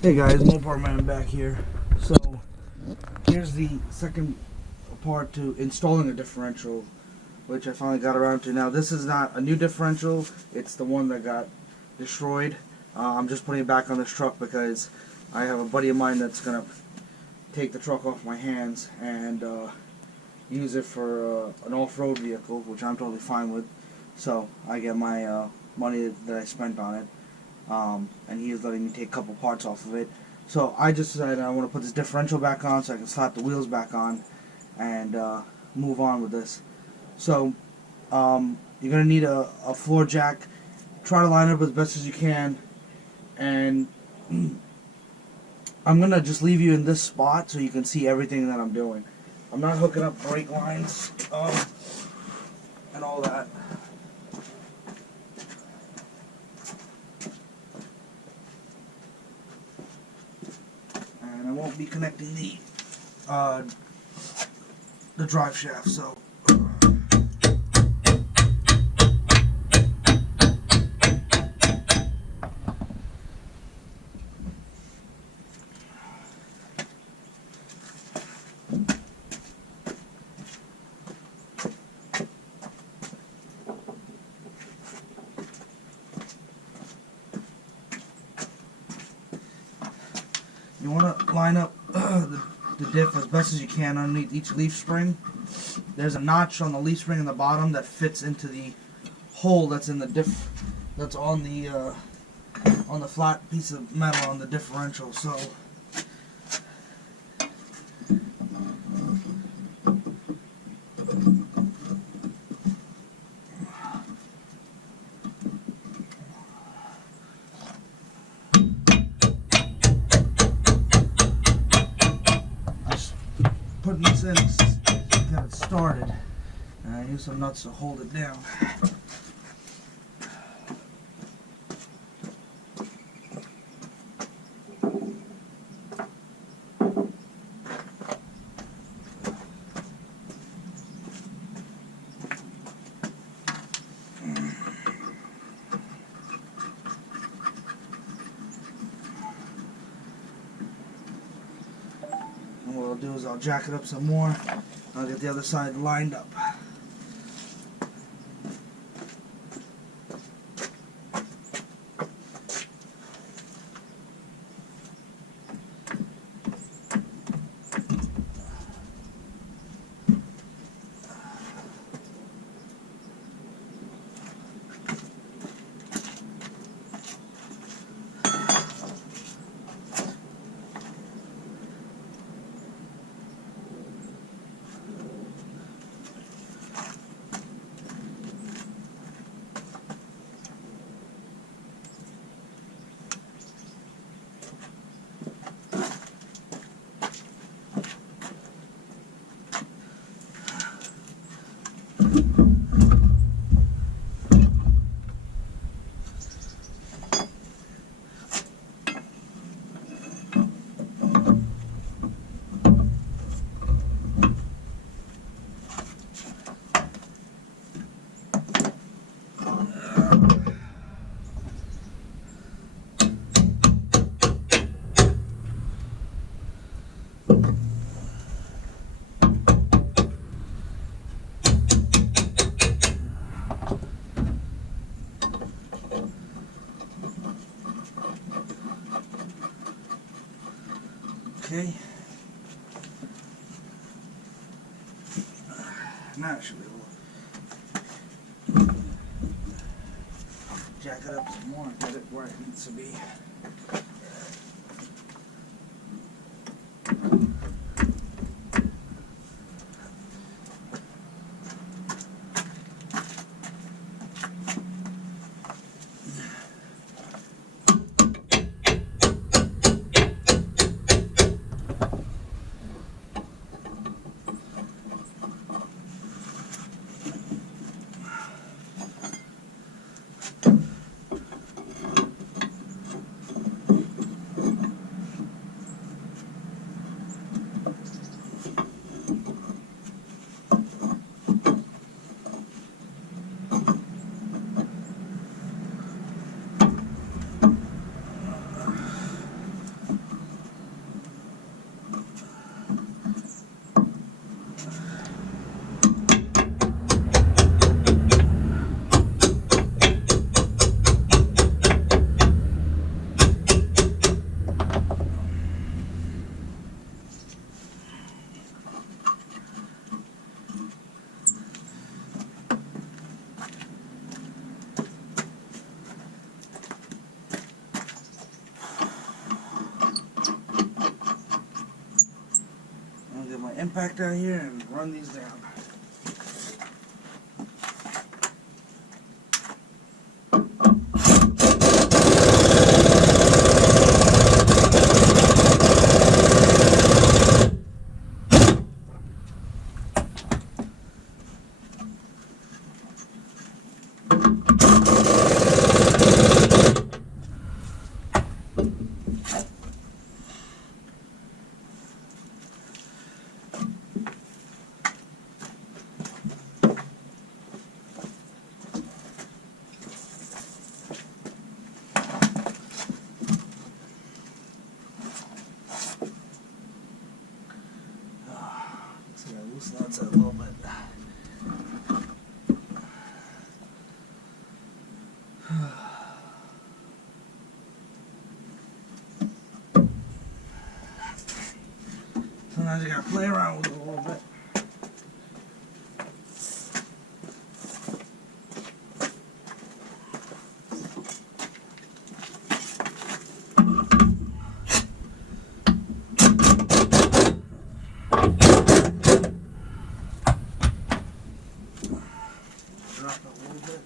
Hey guys, Mopar Man back here. So here's the second part to installing a differential, which I finally got around to. Now this is not a new differential, it's the one that got destroyed. I'm just putting it back on this truck because I have a buddy of mine that's going to take the truck off my hands and use it for an off-road vehicle, which I'm totally fine with. So I get my money that I spent on it. And he is letting me take a couple parts off of it. So I just decided I want to put this differential back on so I can slap the wheels back on and move on with this. So you're going to need a floor jack. Try to line it up as best as you can. And I'm going to just leave you in this spot so you can see everything that I'm doing. I'm not hooking up brake lines and all that. I won't be connecting the drive shaft, so you want to line up the diff as best as you can underneath each leaf spring. There's a notch on the leaf spring in the bottom that fits into the hole that's in the diff, that's on the flat piece of metal on the differential. So putting this in to get it started, and I use some nuts to hold it down. And what I'll do is I'll jack it up some more. I'll get the other side lined up. Okay. Now it should be able to jack it up some more and get it where it needs to be. back down here and run these down. Loosen that a little bit. Sometimes you gotta play around with it a little bit. Drop it a little bit.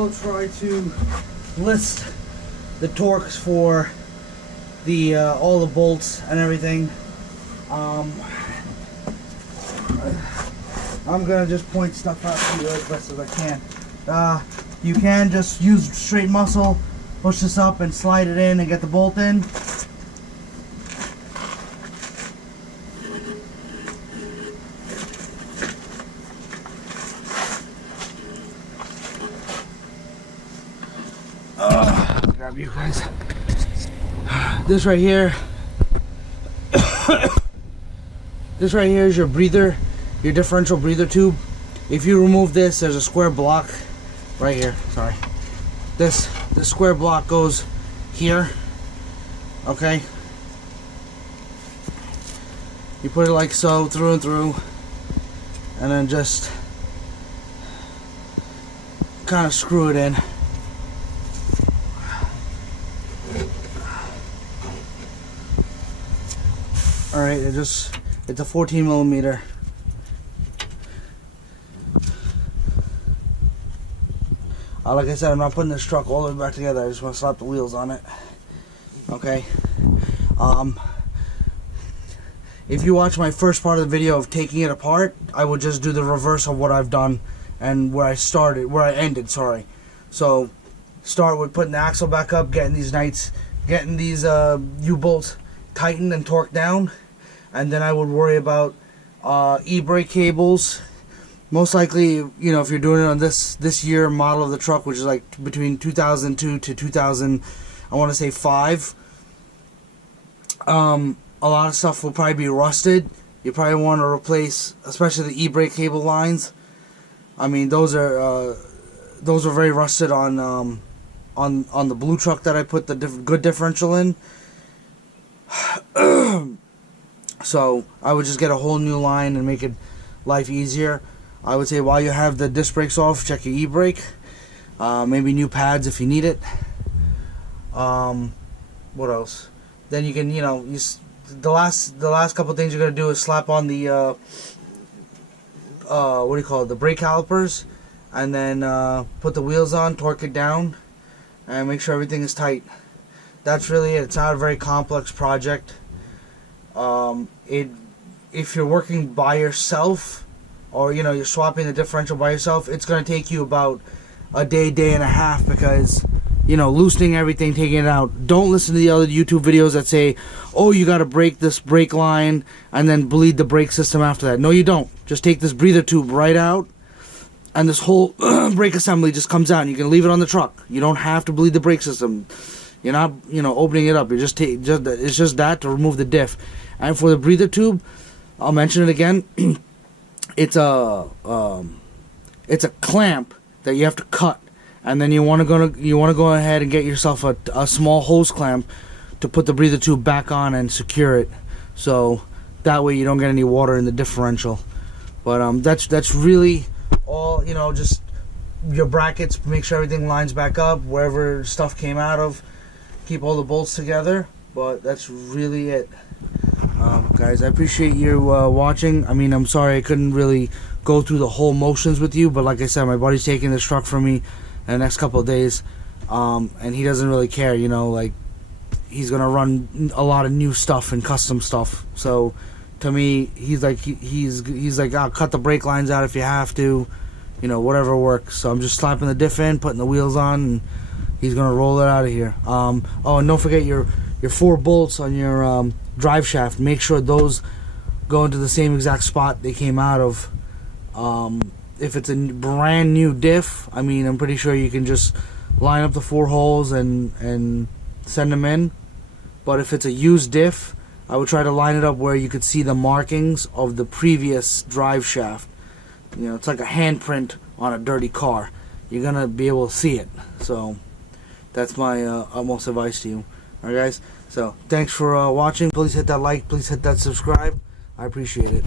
will try to list the torques for the all the bolts and everything. I'm gonna just point stuff out to you as best as I can. You can just use straight muscle, push this up and slide it in and get the bolt in. Grab you guys. This right here. This right here is your breather, your differential breather tube. If you remove this, there's a square block right here. Sorry. This square block goes here. Okay. You put it like so, through and through, and then just kind of screw it in. Alright, it's a 14 millimeter. Like I said, I'm not putting this truck all the way back together. I just want to slap the wheels on it. Okay. If you watch my first part of the video of taking it apart, I would just do the reverse of what I've done and where I ended, sorry. So, start with putting the axle back up, getting these U-bolts tightened and torqued down, and then I would worry about e-brake cables. Most likely, you know, if you're doing it on this year model of the truck, which is like between 2002 to 2000, I want to say 5. A lot of stuff will probably be rusted. You probably want to replace, especially the e-brake cable lines. I mean, those are very rusted on the blue truck that I put the good differential in. So I would just get a whole new line and make it life easier. I would say while you have the disc brakes off, check your e-brake. Maybe new pads if you need it. What else? Then you can, you know, the last couple things you're gonna do is slap on the what do you call it? The brake calipers, and then put the wheels on, torque it down, and make sure everything is tight. That's really it. It's not a very complex project. If you're working by yourself, or you know you're swapping the differential by yourself, it's going to take you about a day and a half, because you know, loosening everything, taking it out. Don't listen to the other YouTube videos that say, oh, you got to break this brake line and then bleed the brake system after that. No, you don't. Just take this breather tube right out, and this whole brake assembly just comes out, and you can leave it on the truck. You don't have to bleed the brake system. You're not, you know, opening it up. You're just it's just that to remove the diff. And for the breather tube, I'll mention it again. It's a clamp that you have to cut, and then you want to go ahead and get yourself a small hose clamp to put the breather tube back on and secure it, so that way you don't get any water in the differential. But that's really all. You know, just your brackets. Make sure everything lines back up wherever stuff came out of. Keep all the bolts together. But that's really it. Guys, I appreciate you watching. I mean, I'm sorry I couldn't really go through the whole motions with you, but like I said, my buddy's taking this truck from me in the next couple of days, and he doesn't really care, you know, like, he's gonna run a lot of new stuff and custom stuff. So to me, he's like, I'll cut the brake lines out if you have to, you know, whatever works. So I'm just slapping the diff in, putting the wheels on, and he's gonna roll it out of here. Oh, and don't forget your 4 bolts on your drive shaft. Make sure those go into the same exact spot they came out of. If it's a brand new diff, I mean, I'm pretty sure you can just line up the 4 holes and send them in. But if it's a used diff, I would try to line it up where you could see the markings of the previous drive shaft. You know, it's like a handprint on a dirty car. You're gonna be able to see it. So that's my utmost advice to you. Alright guys, so thanks for watching. Please hit that like, please hit that subscribe. I appreciate it.